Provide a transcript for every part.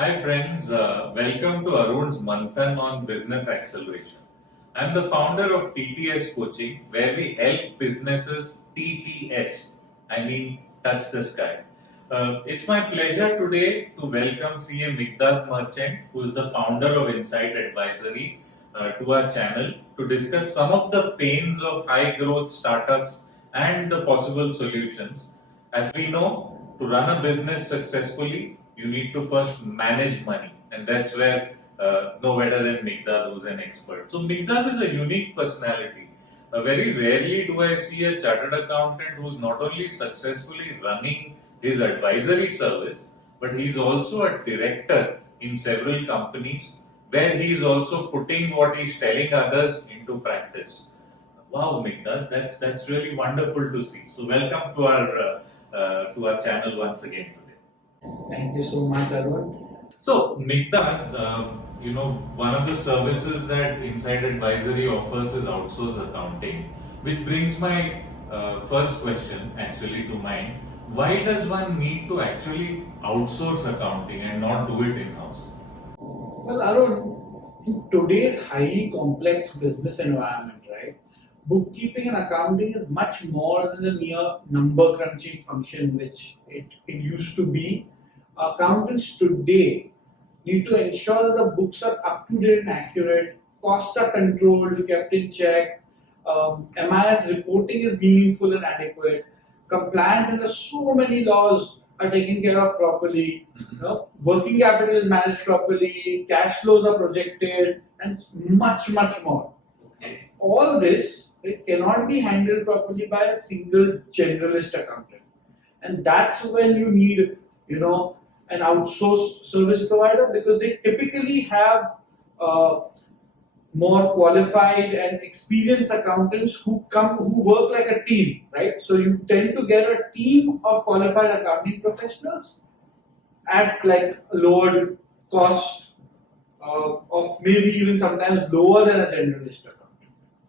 Hi friends, welcome to Arun's Manthan on Business Acceleration. I'm the founder of TTS Coaching, where we help businesses TTS, I mean touch the sky. It's my pleasure today to welcome CA Migdad Merchant, who is the founder of Inscite Advisory, to our channel to discuss some of the pains of high growth startups and the possible solutions. As we know, to run a business successfully, you need to first manage money, and that's where no better than Migdad, who's an expert. So Migdad is a unique personality. Very rarely do I see a chartered accountant who's not only successfully running his advisory service, but he's also a director in several companies where he's also putting what he's telling others into practice. Wow, Migdad, that's really wonderful to see. So welcome to our channel once again today. Thank you so much, Arun. So, Migdad, one of the services that Inside Advisory offers is outsourced accounting, which brings my first question actually to mind. Why does one need to actually outsource accounting and not do it in-house? Well, Arun, in today's highly complex business environment, right? Bookkeeping and accounting is much more than a mere number crunching function which it used to be. Accountants today need to ensure that the books are up to date and accurate, costs are controlled, kept in check, MIS reporting is meaningful and adequate, compliance and the so many laws are taken care of properly, working capital is managed properly, cash flows are projected, and much, much more. Okay. All this it cannot be handled properly by a single generalist accountant, and that's when you need, an outsourced service provider because they typically have uh, more qualified and experienced accountants who work like a team, right? So you tend to get a team of qualified accounting professionals at like lower cost of maybe even sometimes lower than a generalist accountant.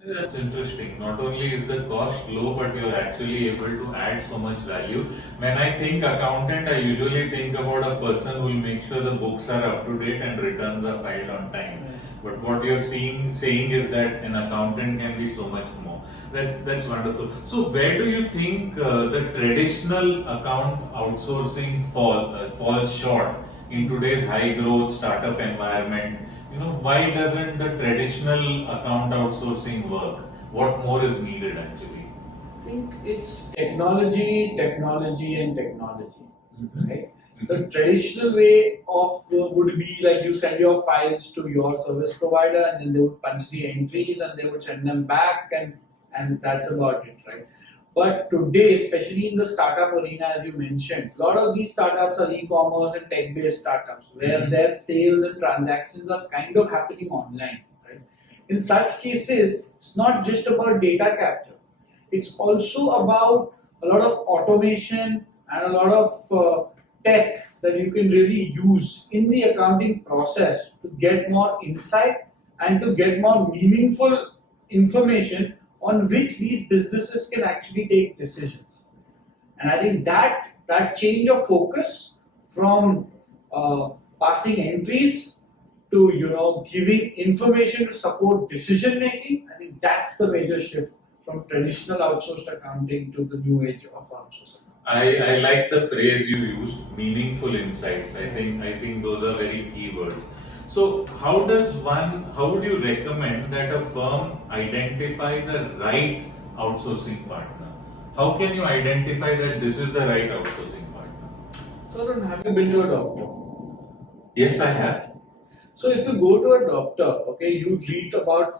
That's interesting. Not only is the cost low, but you're actually able to add so much value. When I think accountant, I usually think about a person who will make sure the books are up to date and returns are filed on time. But what you're saying is that an accountant can be so much more. That's wonderful. So where do you think the traditional account outsourcing falls short in today's high growth startup environment? Why doesn't the traditional account outsourcing work? What more is needed actually? I think it's technology, and technology, right? The traditional way of would be like you send your files to your service provider and then they would punch the entries and they would send them back and that's about it, right? But today, especially in the startup arena, as you mentioned, a lot of these startups are e-commerce and tech-based startups where their sales and transactions are kind of happening online, right? In such cases, it's not just about data capture. It's also about a lot of automation and a lot of tech that you can really use in the accounting process to get more insight and to get more meaningful information on which these businesses can actually take decisions. And I think that change of focus from passing entries to giving information to support decision making, I think that's the major shift from traditional outsourced accounting to the new age of outsourced accounting. I like the phrase you used, meaningful insights. I think those are very key words. So how would you recommend that a firm identify the right outsourcing partner? How can you identify that this is the right outsourcing partner? So, Arun, have you been to a doctor? Yes, I have. So if you go to a doctor, okay, you read about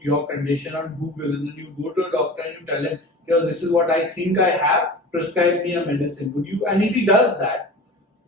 your condition on Google, and then you go to a doctor and you tell him, this is what I think I have, prescribe me a medicine. Would you? And if he does that,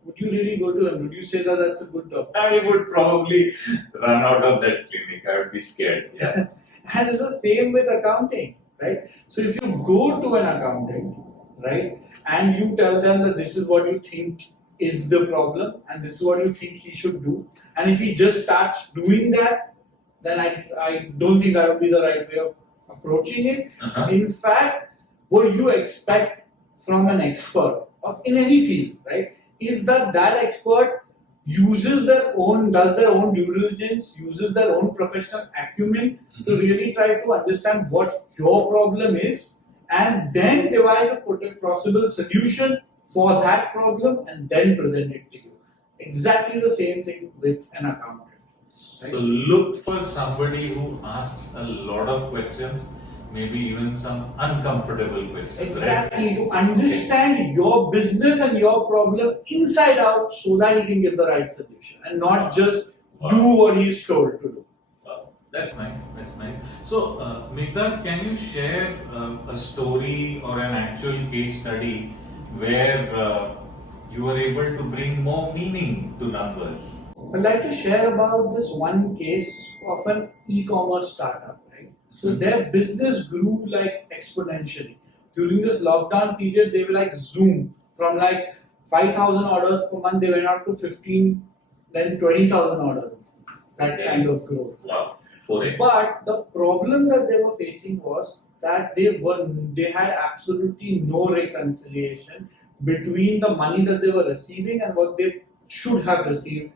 would you really go to him? Would you say that that's a good doctor? I would probably run out of that clinic. I would be scared. Yeah. And it's the same with accounting, right? So if you go to an accountant, right, and you tell them that this is what you think is the problem and this is what you think he should do, and if he just starts doing that, then I don't think that would be the right way of approaching it. In fact, what you expect from an expert of in any field, right, is that expert does their own due diligence, uses their own professional acumen to really try to understand what your problem is, and then devise a possible solution for that problem and then present it to you. Exactly the same thing with an accountant. Right? So look for somebody who asks a lot of questions, maybe even some uncomfortable questions. Exactly, to understand your business and your problem inside out so that he can give the right solution and not just do what he's told to do. Wow, that's nice. That's nice. So, Migdad, can you share a story or an actual case study where you were able to bring more meaning to numbers? I'd like to share about this one case of an e-commerce startup, right? So their business grew like exponentially. During this lockdown period, they were like Zoom. From like 5,000 orders per month, they went up to 15, then 20,000 orders. That kind of growth. Wow, 4x. But the problem that they were facing was that they had absolutely no reconciliation between the money that they were receiving and what they should have received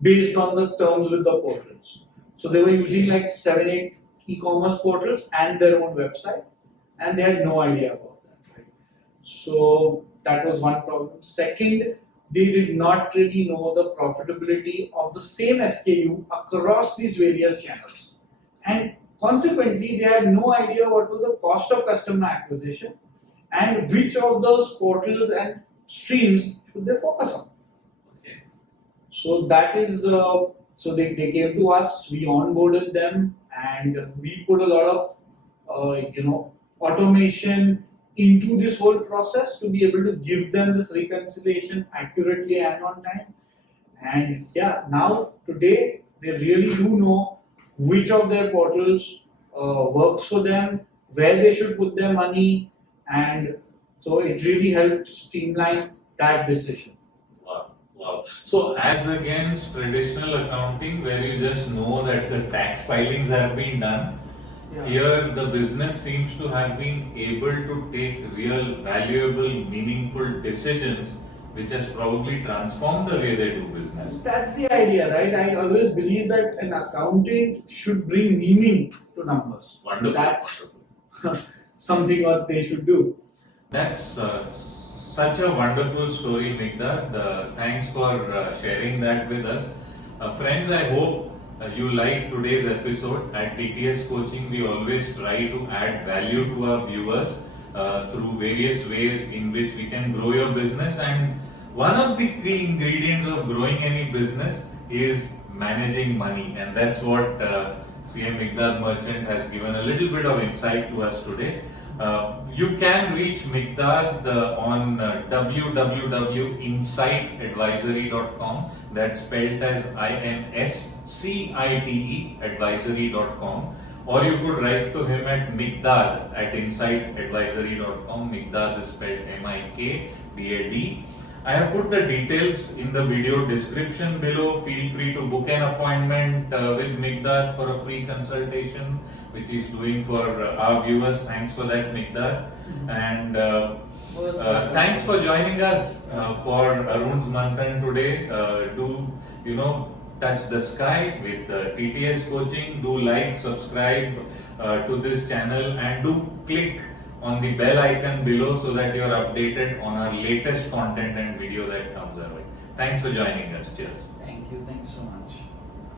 based on the terms with the portals. So they were using like 7-8 e-commerce portals and their own website, and they had no idea about that. Right? So that was one problem. Second, they did not really know the profitability of the same SKU across these various channels, and consequently, they had no idea what was the cost of customer acquisition and which of those portals and streams should they focus on. So that is, so they came to us, we onboarded them, and we put a lot of, automation into this whole process to be able to give them this reconciliation accurately and on time. And yeah, now today they really do know which of their portals works for them, where they should put their money, and so it really helped streamline that decision. Wow. So as against traditional accounting where you just know that the tax filings have been done, here the business seems to have been able to take real valuable, meaningful decisions which has probably transformed the way they do business. That's the idea, right? I always believe that an accountant should bring meaning to numbers. Wonderful. That's something what they should do. That's such a wonderful story, Migdad. Thanks for sharing that with us. Friends, I hope you liked today's episode. At TTS Coaching, we always try to add value to our viewers through various ways in which we can grow your business. And one of the key ingredients of growing any business is managing money. And that's what CM Migdad Merchant has given a little bit of insight to us today. You can reach Migdad on www.insiteadvisory.com. That's spelled as INSCITE advisory.com. Or you could write to him at Migdad@insiteadvisory.com. Migdad is spelled MIKDAD. I have put the details in the video description below. Feel free to book an appointment with Migdad for a free consultation, which he's doing for our viewers. Thanks for that, Migdad. And thanks for joining us for Arun's Manthan today. Do touch the sky with TTS Coaching. Do like, subscribe to this channel, and do click on the bell icon below so that you are updated on our latest content and video that comes our way. Thanks for joining us. Cheers. Thank you so much.